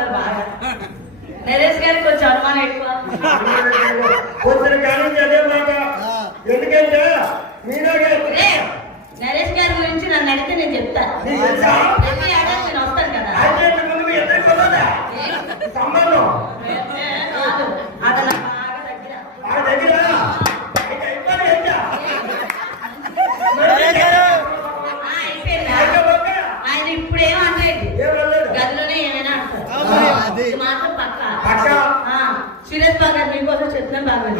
ఉన్నారు బాగా. నరేష్ గారికి కొంచెం అనుమానం ఎక్కువ. ఎందుకంటే మీనా గారు నరేష్ గారి గురించి నన్ను అడిగితే నేను చెప్తాను. ప్రతి ఏడాది నేను వస్తాను కదా. సంబంధం అది నాకు బాగా దగ్గర. ఆయన ఇప్పుడు ఏమనలేదు, గదిలోనే ఏమైనా అంటారు. ఇది మాత్రం పక్క. సురేష్ బాగా మీకోసం చెప్తున్నాను బాగా.